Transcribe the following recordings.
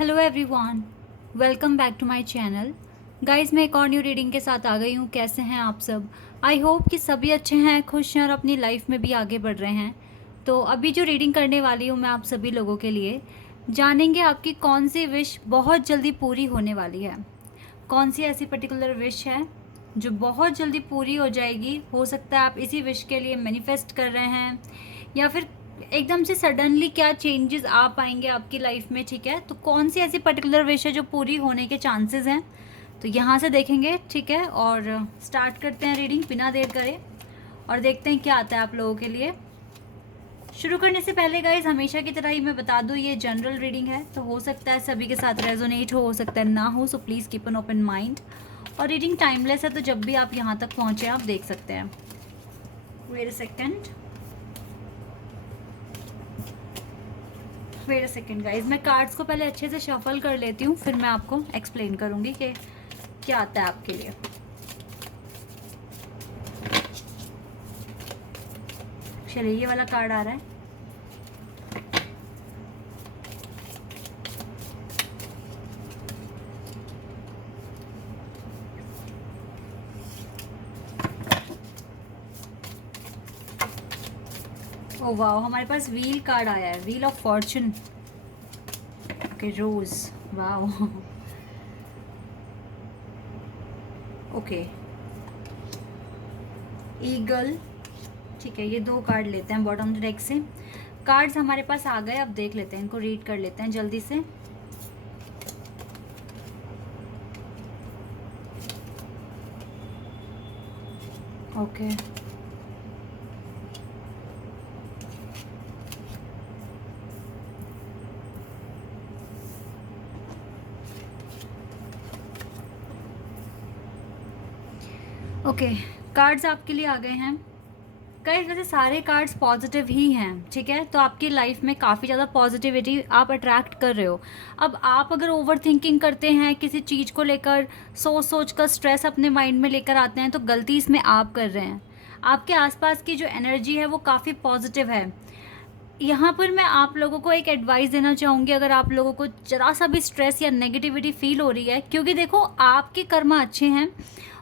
Hello everyone, welcome back to my channel. Guys, मैं एक और न्यू रीडिंग के साथ आ गई हूँ। कैसे हैं आप सब? आई होप कि सभी अच्छे हैं, खुश हैं और अपनी लाइफ में भी आगे बढ़ रहे हैं। तो अभी जो रीडिंग करने वाली हूँ मैं आप सभी लोगों के लिए, जानेंगे आपकी कौन सी विश बहुत जल्दी पूरी होने वाली है। कौन सी ऐसी पर्टिकुलर विश है जो बहुत जल्दी पूरी हो जाएगी। हो सकता है आप इसी विश के लिए मैनिफेस्ट कर रहे हैं, या फिर एकदम से सडनली क्या चेंजेस आ पाएंगे आपकी लाइफ में। ठीक है, तो कौन सी ऐसी पर्टिकुलर विश है जो पूरी होने के चांसेस हैं, तो यहाँ से देखेंगे। ठीक है, और स्टार्ट करते हैं रीडिंग बिना देर करे और देखते हैं क्या आता है आप लोगों के लिए। शुरू करने से पहले गाइज, हमेशा की तरह ही मैं बता दूं, ये जनरल रीडिंग है, तो हो सकता है सभी के साथ रेजोनेट हो सकता है ना हो, so please keep an open mind. और रीडिंग टाइमलेस है, तो जब भी आप यहाँ तक पहुँचे आप देख सकते हैं। वेट अ सेकेंड गाइज, मैं कार्ड्स को पहले अच्छे से शफल कर लेती हूँ, फिर मैं आपको एक्सप्लेन करूँगी कि क्या आता है आपके लिए। चलिए, ये वाला कार्ड आ रहा है। ओ वाओ, हमारे पास व्हील कार्ड आया है, wheel of fortune. Okay, rose, wow. Okay, eagle. ठीक है, ये दो कार्ड लेते हैं बॉटम डेक से। कार्ड्स हमारे पास आ गए, अब देख लेते हैं, इनको रीड कर लेते हैं जल्दी से। ओके, ओके, कार्ड्स आपके लिए आ गए हैं। गाइस, वैसे सारे कार्ड्स पॉजिटिव ही हैं। ठीक है, तो आपकी लाइफ में काफ़ी ज़्यादा पॉजिटिविटी आप अट्रैक्ट कर रहे हो। अब आप अगर ओवर थिंकिंग करते हैं किसी चीज़ को लेकर, सोच सोच कर स्ट्रेस अपने माइंड में लेकर आते हैं, तो गलती इसमें आप कर रहे हैं। आपके आसपास की जो एनर्जी है वो काफ़ी पॉजिटिव है। यहाँ पर मैं आप लोगों को एक एडवाइस देना चाहूँगी, अगर आप लोगों को ज़रा सा भी स्ट्रेस या नेगेटिविटी फील हो रही है, क्योंकि देखो आपके कर्म अच्छे हैं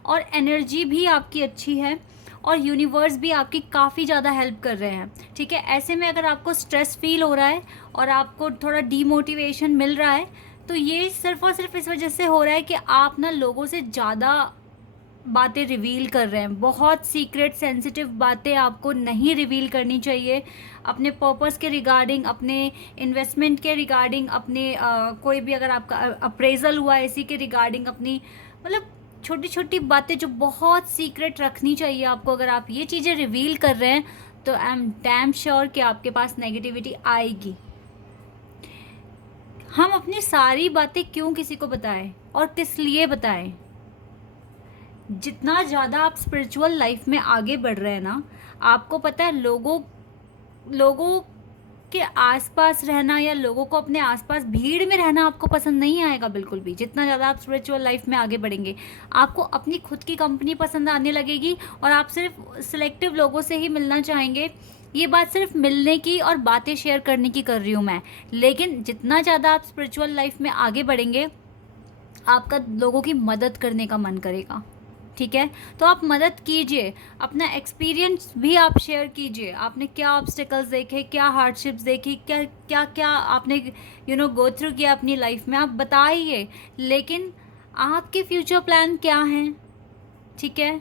और एनर्जी भी आपकी अच्छी है और यूनिवर्स भी आपकी काफ़ी ज़्यादा हेल्प कर रहे हैं। ठीक है, ऐसे में अगर आपको स्ट्रेस फील हो रहा है और आपको थोड़ा डीमोटिवेशन मिल रहा है, तो ये सिर्फ और सिर्फ इस वजह से हो रहा है कि आप ना लोगों से ज़्यादा बातें रिवील कर रहे हैं। बहुत सीक्रेट सेंसिटिव बातें आपको नहीं रिवील करनी चाहिए, अपने पर्पस के रिगार्डिंग, अपने इन्वेस्टमेंट के रिगार्डिंग, अपने कोई भी अगर आपका अप्रेजल हुआ है इसी के रिगार्डिंग, अपनी मतलब छोटी छोटी बातें जो बहुत सीक्रेट रखनी चाहिए आपको। अगर आप ये चीज़ें रिवील कर रहे हैं तो आई एम डैम श्योर कि आपके पास नेगेटिविटी आएगी। हम अपनी सारी बातें क्यों किसी को बताएं और किस लिए बताएं? जितना ज़्यादा आप स्पिरिचुअल लाइफ में आगे बढ़ रहे हैं ना, आपको पता है लोगों लोगों के आसपास रहना या लोगों को अपने आसपास भीड़ में रहना आपको पसंद नहीं आएगा बिल्कुल भी। जितना ज़्यादा आप स्पिरिचुअल लाइफ में आगे बढ़ेंगे, आपको अपनी खुद की कंपनी पसंद आने लगेगी और आप सिर्फ सिलेक्टिव लोगों से ही मिलना चाहेंगे। ये बात सिर्फ मिलने की और बातें शेयर करने की कर रही हूँ मैं, लेकिन जितना ज़्यादा आप स्पिरिचुअल लाइफ में आगे बढ़ेंगे, आपका लोगों की मदद करने का मन करेगा। ठीक है, तो आप मदद कीजिए, अपना एक्सपीरियंस भी आप शेयर कीजिए। आपने क्या ऑब्स्टिकल्स देखे, क्या हार्डशिप्स देखी, क्या क्या क्या आपने गो थ्रू किया अपनी लाइफ में, आप बताइए। लेकिन आपके फ्यूचर प्लान क्या हैं? ठीक है,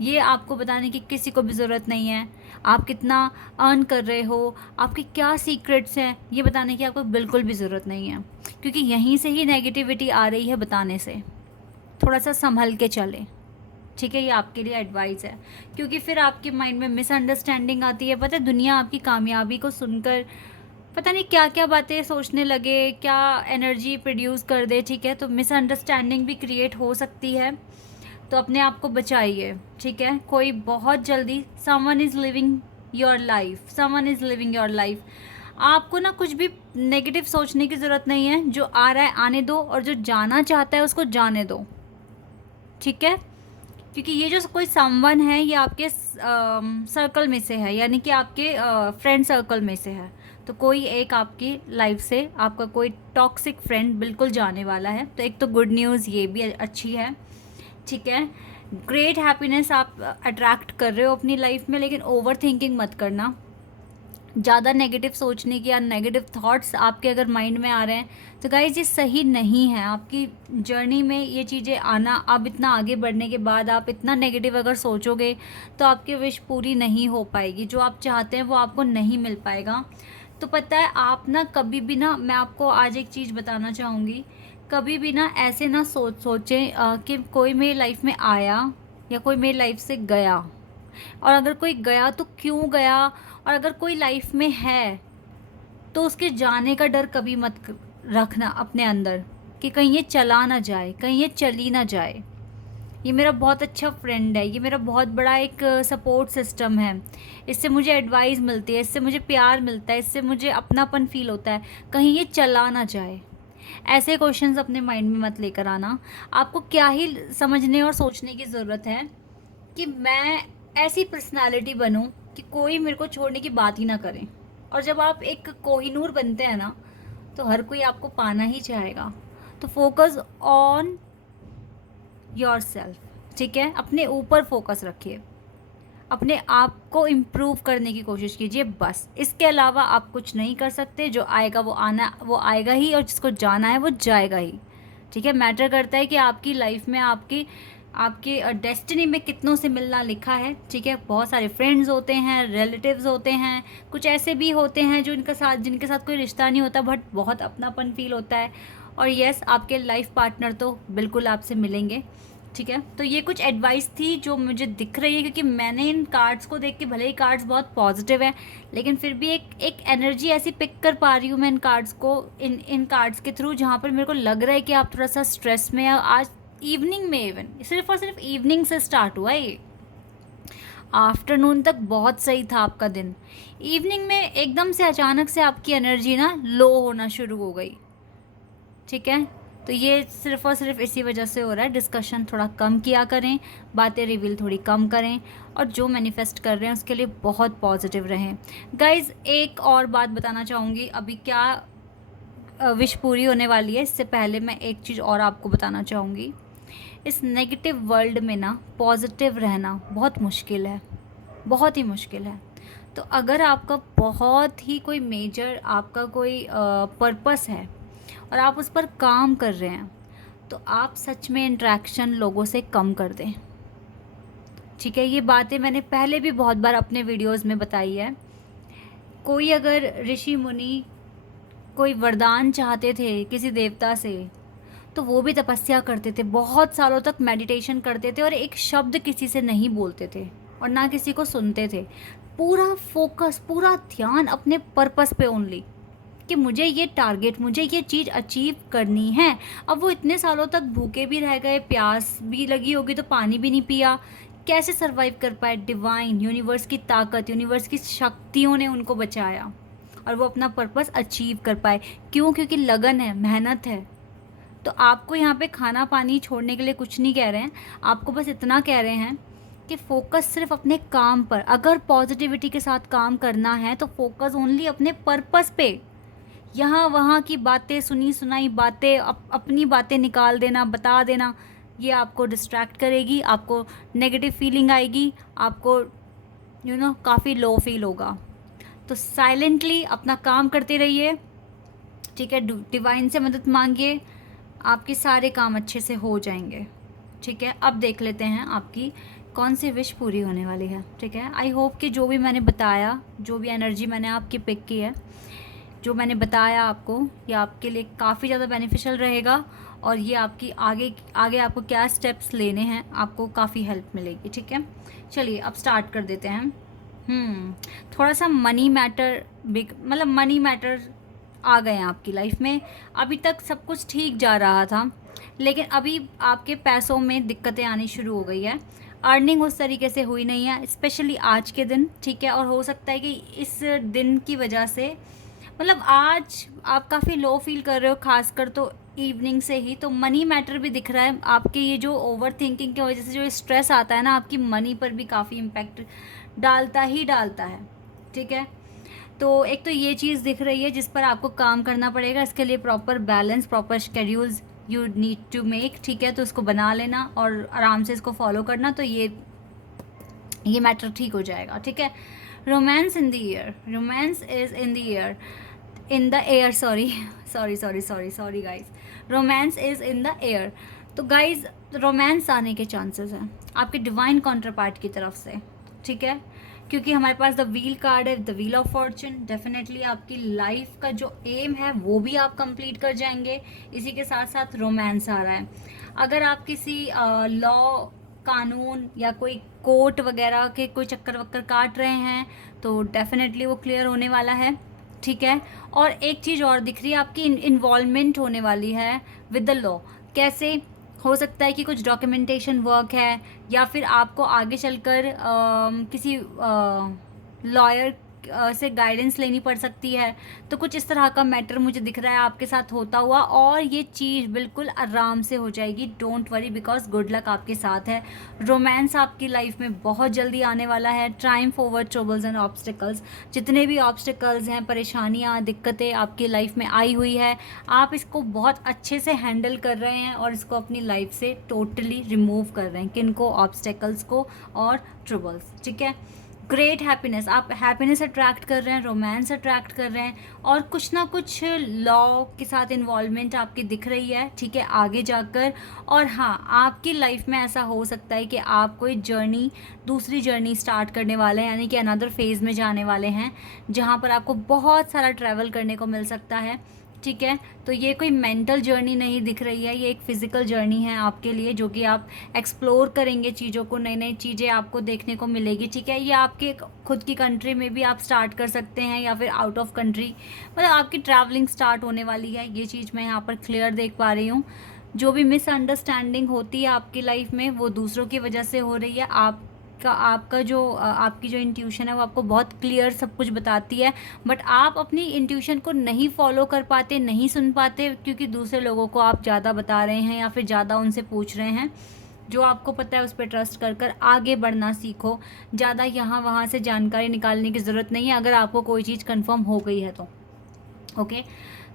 ये आपको बताने की किसी को भी ज़रूरत नहीं है। आप कितना अर्न कर रहे हो, आपके क्या सीक्रेट्स हैं, ये बताने की आपको बिल्कुल भी ज़रूरत नहीं है, क्योंकि यहीं से ही नेगेटिविटी आ रही है बताने से। थोड़ा सा संभल के चलें। ठीक है, ये आपके लिए एडवाइस है, क्योंकि फिर आपके माइंड में मिसअंडरस्टैंडिंग आती है। पता है, दुनिया आपकी कामयाबी को सुनकर पता नहीं क्या क्या बातें सोचने लगे, क्या एनर्जी प्रोड्यूस कर दे। ठीक है, तो मिसअंडरस्टैंडिंग भी क्रिएट हो सकती है, तो अपने आप को बचाइए। ठीक है, कोई बहुत जल्दी someone is living your life, someone is living your life. आपको ना कुछ भी नेगेटिव सोचने की ज़रूरत नहीं है। जो आ रहा है आने दो, और जो जाना चाहता है उसको जाने दो। ठीक है, क्योंकि ये जो कोई समवन है ये आपके सर्कल में से है, यानी कि आपके फ्रेंड सर्कल में से है, तो कोई एक आपकी लाइफ से आपका कोई टॉक्सिक फ्रेंड बिल्कुल जाने वाला है। तो एक तो गुड न्यूज़ ये भी अच्छी है, ठीक है। ग्रेट हैप्पीनेस आप अट्रैक्ट कर रहे हो अपनी लाइफ में, लेकिन ओवर थिंकिंग मत करना। ज़्यादा नेगेटिव सोचने की या नेगेटिव थॉट्स आपके अगर माइंड में आ रहे हैं तो गाइज ये सही नहीं है। आपकी जर्नी में ये चीज़ें आना, आप इतना आगे बढ़ने के बाद आप इतना नेगेटिव अगर सोचोगे तो आपकी विश पूरी नहीं हो पाएगी। जो आप चाहते हैं वो आपको नहीं मिल पाएगा। तो पता है आप ना कभी भी ना, मैं आपको आज एक चीज़ बताना चाहूँगी, कभी भी ना ऐसे ना सोचें कि कोई मेरी लाइफ में आया या कोई मेरी लाइफ से गया, और अगर कोई गया तो क्यों गया, और अगर कोई लाइफ में है तो उसके जाने का डर कभी मत रखना अपने अंदर कि कहीं ये चला ना जाए, कहीं ये चली ना जाए। ये मेरा बहुत अच्छा फ्रेंड है, ये मेरा बहुत बड़ा एक सपोर्ट सिस्टम है, इससे मुझे एडवाइस मिलती है, इससे मुझे प्यार मिलता है, इससे मुझे अपनापन फील होता है, कहीं ये चला ना जाए। ऐसे क्वेश्चंस अपने माइंड में मत लेकर आना। आपको क्या ही समझने और सोचने की ज़रूरत है कि मैं ऐसी पर्सनालिटी बनूं कि कोई मेरे को छोड़ने की बात ही ना करे। और जब आप एक कोहिनूर बनते हैं ना तो हर कोई आपको पाना ही चाहेगा। तो फोकस ऑन योर सेल्फ, ठीक है। अपने ऊपर फोकस रखिए, अपने आप को इम्प्रूव करने की कोशिश कीजिए, बस। इसके अलावा आप कुछ नहीं कर सकते। जो आएगा वो आएगा ही, और जिसको जाना है वो जाएगा ही, ठीक है। मैटर करता है कि आपकी लाइफ में आपके डेस्टिनी में कितनों से मिलना लिखा है, ठीक है। बहुत सारे फ्रेंड्स होते हैं, रिलेटिव्स होते हैं, कुछ ऐसे भी होते हैं जो जिनके साथ कोई रिश्ता नहीं होता बट बहुत अपनापन फील होता है। और यस, आपके लाइफ पार्टनर तो बिल्कुल आपसे मिलेंगे, ठीक है। तो ये कुछ एडवाइस थी जो मुझे दिख रही है, क्योंकि मैंने इन कार्ड्स को देख के, भले ही कार्ड्स बहुत पॉजिटिव है लेकिन फिर भी एक एनर्जी ऐसी पिक कर पा रही हूँ मैं इन कार्ड्स को, इन कार्ड्स के थ्रू, जहाँ पर मेरे को लग रहा है कि आप थोड़ा सा स्ट्रेस में, आज इवनिंग में, इवन सिर्फ और सिर्फ इवनिंग से स्टार्ट हुआ ये, आफ्टरनून तक बहुत सही था आपका दिन, इवनिंग में एकदम से अचानक से आपकी एनर्जी ना लो होना शुरू हो गई, ठीक है। तो ये सिर्फ और सिर्फ इसी वजह से हो रहा है। डिस्कशन थोड़ा कम किया करें, बातें रिवील थोड़ी कम करें, और जो मैनिफेस्ट कर रहे हैं उसके लिए बहुत पॉजिटिव रहें। गाइज़ एक और बात बताना चाहूँगी, अभी क्या विश पूरी होने वाली है, इससे पहले मैं एक चीज़ और आपको बताना चाहूँगी। इस नेगेटिव वर्ल्ड में ना पॉजिटिव रहना बहुत मुश्किल है, बहुत ही मुश्किल है। तो अगर आपका बहुत ही कोई मेजर आपका कोई पर्पस है और आप उस पर काम कर रहे हैं, तो आप सच में इंटरेक्शन लोगों से कम कर दें, ठीक है। ये बातें मैंने पहले भी बहुत बार अपने वीडियोस में बताई है। कोई अगर ऋषि मुनि कोई वरदान चाहते थे किसी देवता से, तो वो भी तपस्या करते थे, बहुत सालों तक मेडिटेशन करते थे, और एक शब्द किसी से नहीं बोलते थे और ना किसी को सुनते थे। पूरा फोकस, पूरा ध्यान अपने पर्पस पे ओनली, कि मुझे ये टारगेट, मुझे ये चीज़ अचीव करनी है। अब वो इतने सालों तक भूखे भी रह गए, प्यास भी लगी होगी तो पानी भी नहीं पिया, कैसे सरवाइव कर पाए। डिवाइन, यूनिवर्स की ताकत, यूनिवर्स की शक्तियों ने उनको बचाया और वो अपना पर्पस अचीव कर पाए। क्यों? क्योंकि लगन है, मेहनत है। तो आपको यहाँ पे खाना पानी छोड़ने के लिए कुछ नहीं कह रहे हैं, आपको बस इतना कह रहे हैं कि फोकस सिर्फ अपने काम पर, अगर पॉजिटिविटी के साथ काम करना है तो फोकस ओनली अपने पर्पस पे। यहाँ वहाँ की बातें, सुनी सुनाई बातें, अपनी बातें निकाल देना, बता देना, ये आपको डिस्ट्रैक्ट करेगी, आपको नेगेटिव फीलिंग आएगी, आपको काफ़ी लो फील होगा। तो साइलेंटली अपना काम करते रहिए, ठीक है। डिवाइन से मदद मांगिए, आपके सारे काम अच्छे से हो जाएंगे, ठीक है। अब देख लेते हैं आपकी कौन सी विश पूरी होने वाली है, ठीक है। आई होप कि जो भी मैंने बताया, जो भी एनर्जी मैंने आपकी पिक की है, जो मैंने बताया आपको, ये आपके लिए काफ़ी ज़्यादा बेनिफिशियल रहेगा, और ये आपकी आगे आपको क्या स्टेप्स लेने हैं, आपको काफ़ी हेल्प मिलेगी, ठीक है। चलिए अब स्टार्ट कर देते हैं। थोड़ा सा मनी मैटर, मतलब मनी मैटर आ गए हैं आपकी लाइफ में। अभी तक सब कुछ ठीक जा रहा था, लेकिन अभी आपके पैसों में दिक्कतें आनी शुरू हो गई है। अर्निंग उस तरीके से हुई नहीं है, स्पेशली आज के दिन, ठीक है। और हो सकता है कि इस दिन की वजह से, मतलब आज आप काफ़ी लो फील कर रहे हो, खासकर तो इवनिंग से ही। तो मनी मैटर भी दिख रहा है आपके, ये जो ओवर थिंकिंग की वजह से जो स्ट्रेस आता है ना, आपकी मनी पर भी काफ़ी इम्पैक्ट डालता ही डालता है, ठीक है। तो एक तो ये चीज़ दिख रही है जिस पर आपको काम करना पड़ेगा। इसके लिए proper balance, proper schedules you need to make, ठीक है। तो इसको बना लेना और आराम से इसको फॉलो करना, तो ये मैटर ठीक हो जाएगा, ठीक है। Romance in the year, romance is in the year, in the air, sorry guys, romance is in the air. तो गाइज रोमांस आने के चांसेस हैं आपके डिवाइन काउंटरपार्ट की तरफ से, ठीक है, क्योंकि हमारे पास द व्हील कार्ड है, the wheel of Fortune. Definitely आपकी लाइफ का जो एम है वो भी आप कंप्लीट कर जाएंगे। इसी के साथ साथ रोमांस आ रहा है। अगर आप किसी लॉ, कानून या कोई कोर्ट वगैरह के कोई चक्कर वक्कर काट रहे हैं तो डेफिनेटली वो क्लियर होने वाला है, ठीक है। और एक चीज़ और दिख रही है, आपकी इन्वॉल्वमेंट होने वाली है विद द लॉ। कैसे हो सकता है कि कुछ डॉक्यूमेंटेशन वर्क है, या फिर आपको आगे चलकर किसी लॉयर से गाइडेंस लेनी पड़ सकती है। तो कुछ इस तरह का मैटर मुझे दिख रहा है आपके साथ होता हुआ, और ये चीज़ बिल्कुल आराम से हो जाएगी। Don't worry, because good luck आपके साथ है। रोमांस आपकी लाइफ में बहुत जल्दी आने वाला है। Triumph over troubles and obstacles, जितने भी ऑब्स्टिकल्स हैं, परेशानियाँ, दिक्कतें आपकी लाइफ में आई हुई है, आप इसको बहुत अच्छे से हैंडल कर रहे हैं और इसको अपनी लाइफ से टोटली रिमूव कर रहे हैं। किन को? ऑब्स्टिकल्स को और ट्रबल्स, ठीक है। ग्रेट हैप्पीनेस, आप हैप्पीनेस अट्रैक्ट कर रहे हैं, रोमांस अट्रैक्ट कर रहे हैं, और कुछ ना कुछ लॉ के साथ इन्वॉल्वमेंट आपकी दिख रही है, ठीक है, आगे जाकर। और हाँ, आपकी लाइफ में ऐसा हो सकता है कि आप कोई जर्नी, दूसरी जर्नी स्टार्ट करने वाले हैं, यानी कि अनदर फेज़ में जाने वाले हैं, जहाँ पर आपको बहुत सारा ट्रैवल करने को मिल सकता है, ठीक है। तो ये कोई मेंटल जर्नी नहीं दिख रही है, ये एक फ़िज़िकल जर्नी है आपके लिए, जो कि आप एक्सप्लोर करेंगे चीज़ों को, नई नई चीज़ें आपको देखने को मिलेगी, ठीक है। ये आपके खुद की कंट्री में भी आप स्टार्ट कर सकते हैं, या फिर आउट ऑफ कंट्री, मतलब आपकी ट्रैवलिंग स्टार्ट होने वाली है। ये चीज़ मैं यहाँ पर क्लियर देख पा रही हूँ। जो भी मिसअंडरस्टैंडिंग होती है आपकी लाइफ में, वो दूसरों की वजह से हो रही है। आपकी जो इंट्यूशन है वो आपको बहुत क्लियर सब कुछ बताती है, बट आप अपनी इंट्यूशन को नहीं फॉलो कर पाते, नहीं सुन पाते, क्योंकि दूसरे लोगों को आप ज़्यादा बता रहे हैं या फिर ज़्यादा उनसे पूछ रहे हैं। जो आपको पता है उस पर ट्रस्ट कर कर आगे बढ़ना सीखो। ज़्यादा यहाँ वहाँ से जानकारी निकालने की ज़रूरत नहीं है, अगर आपको कोई चीज़ कंफर्म हो गई है तो ओके।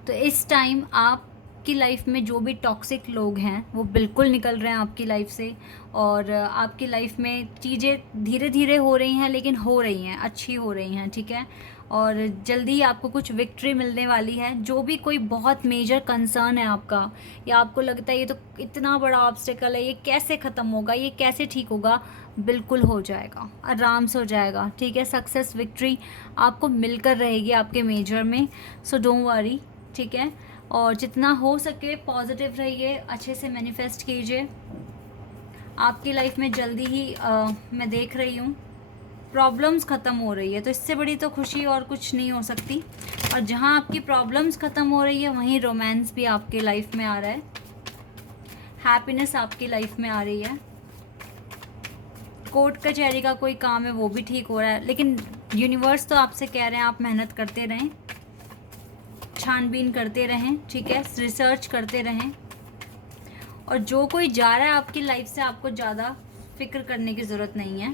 तो इस टाइम आपकी लाइफ में जो भी टॉक्सिक लोग हैं वो बिल्कुल निकल रहे हैं आपकी लाइफ से, और आपकी लाइफ में चीज़ें धीरे धीरे हो रही हैं, लेकिन हो रही हैं, अच्छी हो रही हैं, ठीक है। और जल्दी ही आपको कुछ विक्ट्री मिलने वाली है। जो भी कोई बहुत मेजर कंसर्न है आपका, या आपको लगता है ये तो इतना बड़ा ऑब्स्टिकल है, ये कैसे ख़त्म होगा, ये कैसे ठीक होगा, बिल्कुल हो जाएगा, आराम से हो जाएगा, ठीक है। सक्सेस, विक्ट्री आपको मिलकर रहेगी आपके मेजर में, सो डोंट वरी, ठीक है। और जितना हो सके पॉजिटिव रहिए, अच्छे से मैनिफेस्ट कीजिए। आपकी लाइफ में जल्दी ही मैं देख रही हूँ प्रॉब्लम्स ख़त्म हो रही है, तो इससे बड़ी तो खुशी और कुछ नहीं हो सकती। और जहाँ आपकी प्रॉब्लम्स ख़त्म हो रही है वहीं रोमांस भी आपके लाइफ में आ रहा है, हैप्पीनेस आपकी लाइफ में आ रही है। कोर्ट कचहरी का कोई काम है वो भी ठीक हो रहा है, लेकिन यूनिवर्स तो आपसे कह रहे हैं आप मेहनत करते रहें, छानबीन करते रहें, ठीक है, रिसर्च करते रहें। और जो कोई जा रहा है आपकी लाइफ से, आपको ज़्यादा फिक्र करने की ज़रूरत नहीं है।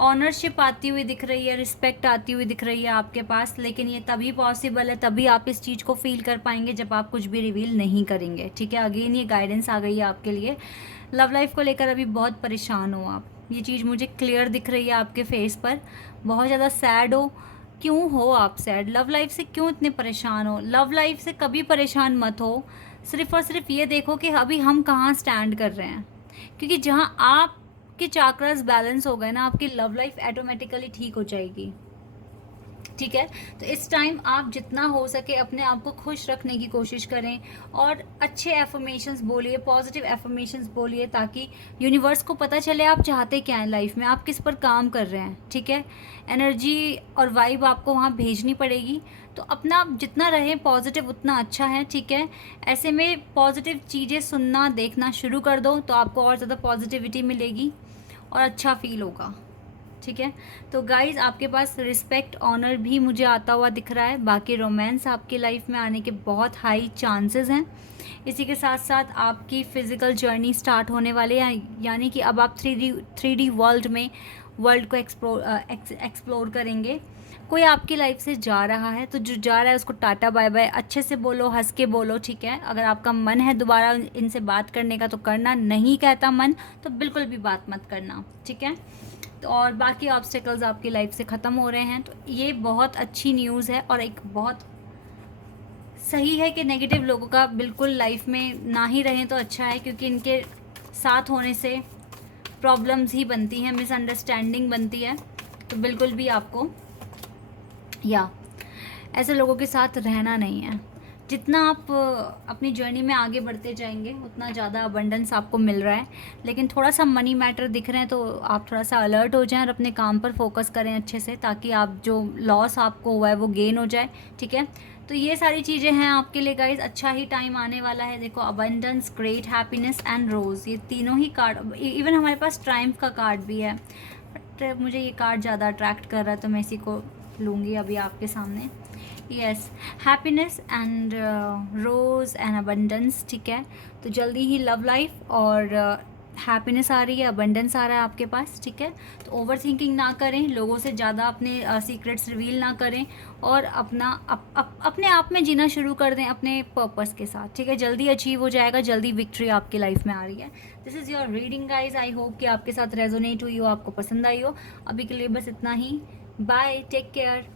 ऑनरशिप आती हुई दिख रही है, रिस्पेक्ट आती हुई दिख रही है आपके पास, लेकिन ये तभी पॉसिबल है, तभी आप इस चीज़ को फील कर पाएंगे जब आप कुछ भी रिवील नहीं करेंगे, ठीक है। अगेन ये गाइडेंस आ गई है आपके लिए। लव लाइफ को लेकर अभी बहुत परेशान हो आप, ये चीज़ मुझे क्लियर दिख रही है आपके फेस पर। बहुत ज़्यादा सैड हो, क्यों हो आप सैड? लव लाइफ से क्यों इतने परेशान हो? लव लाइफ से कभी परेशान मत हो, सिर्फ और सिर्फ ये देखो कि अभी हम कहाँ स्टैंड कर रहे हैं, क्योंकि जहाँ आपके चाक्रास बैलेंस हो गए ना, आपकी लव लाइफ ऑटोमेटिकली ठीक हो जाएगी, ठीक है। तो इस टाइम आप जितना हो सके अपने आप को खुश रखने की कोशिश करें, और अच्छे एफर्मेशंस बोलिए, पॉजिटिव एफर्मेशंस बोलिए, ताकि यूनिवर्स को पता चले आप चाहते क्या हैं लाइफ में, आप किस पर काम कर रहे हैं, ठीक है। एनर्जी और वाइब आपको वहाँ भेजनी पड़ेगी, तो अपना जितना रहे पॉजिटिव उतना अच्छा है, ठीक है। ऐसे में पॉजिटिव चीज़ें सुनना, देखना शुरू कर दो, तो आपको और ज़्यादा पॉजिटिविटी मिलेगी और अच्छा फील होगा, ठीक है। तो गाइज़ आपके पास रिस्पेक्ट, ऑनर भी मुझे आता हुआ दिख रहा है। बाकी रोमांस आपकी लाइफ में आने के बहुत हाई चांसेस हैं। इसी के साथ साथ आपकी फ़िज़िकल जर्नी स्टार्ट होने वाली है, यानी कि अब आप 3D वर्ल्ड में वर्ल्ड को एक्सप्लोर करेंगे। कोई आपकी लाइफ से जा रहा है, तो जो जा रहा है उसको टाटा बाय बाय अच्छे से बोलो, हंस के बोलो, ठीक है। अगर आपका मन है दोबारा इनसे बात करने का तो करना, नहीं कहता मन तो बिल्कुल भी बात मत करना, ठीक है। तो और बाकी ऑब्स्टेकल्स आपकी लाइफ से ख़त्म हो रहे हैं, तो ये बहुत अच्छी न्यूज़ है और एक बहुत सही है कि नेगेटिव लोगों का बिल्कुल लाइफ में ना ही रहें तो अच्छा है, क्योंकि इनके साथ होने से प्रॉब्लम्स ही बनती हैं, मिसअंडरस्टैंडिंग बनती है। तो बिल्कुल भी आपको या ऐसे लोगों के साथ रहना नहीं है। जितना आप अपनी जर्नी में आगे बढ़ते जाएंगे उतना ज़्यादा अबंडेंस आपको मिल रहा है, लेकिन थोड़ा सा मनी मैटर दिख रहे हैं तो आप थोड़ा सा अलर्ट हो जाएं और अपने काम पर फोकस करें अच्छे से, ताकि आप जो लॉस आपको हुआ है वो गेन हो जाए, ठीक है। तो ये सारी चीज़ें हैं आपके लिए गाइज, अच्छा ही टाइम आने वाला है। देखो अबंडेंस, ग्रेट हैप्पीनेस एंड रोज़, ये तीनों ही कार्ड, इवन हमारे पास ट्रायम्फ का कार्ड भी है, बट मुझे ये कार्ड ज़्यादा अट्रैक्ट कर रहा है तो मैं इसी को लूँगी अभी आपके सामने। Yes, happiness and rose and abundance, ठीक है। तो जल्दी ही लव लाइफ और हैप्पीनेस आ रही है, अबंडेंस आ रहा है आपके पास, ठीक है। तो ओवर थिंकिंग ना करें, लोगों से ज़्यादा अपने सीक्रेट्स रिवील ना करें और अपना अपने आप में जीना शुरू कर दें अपने पर्पस के साथ, ठीक है। जल्दी अचीव हो जाएगा, जल्दी विक्ट्री आपकी लाइफ में आ रही है। This is your reading guys, I hope कि आपके साथ रेजोनेट हुई हो, आपको पसंद आई हो। अभी के लिए बस इतना ही, बाय, टेक केयर।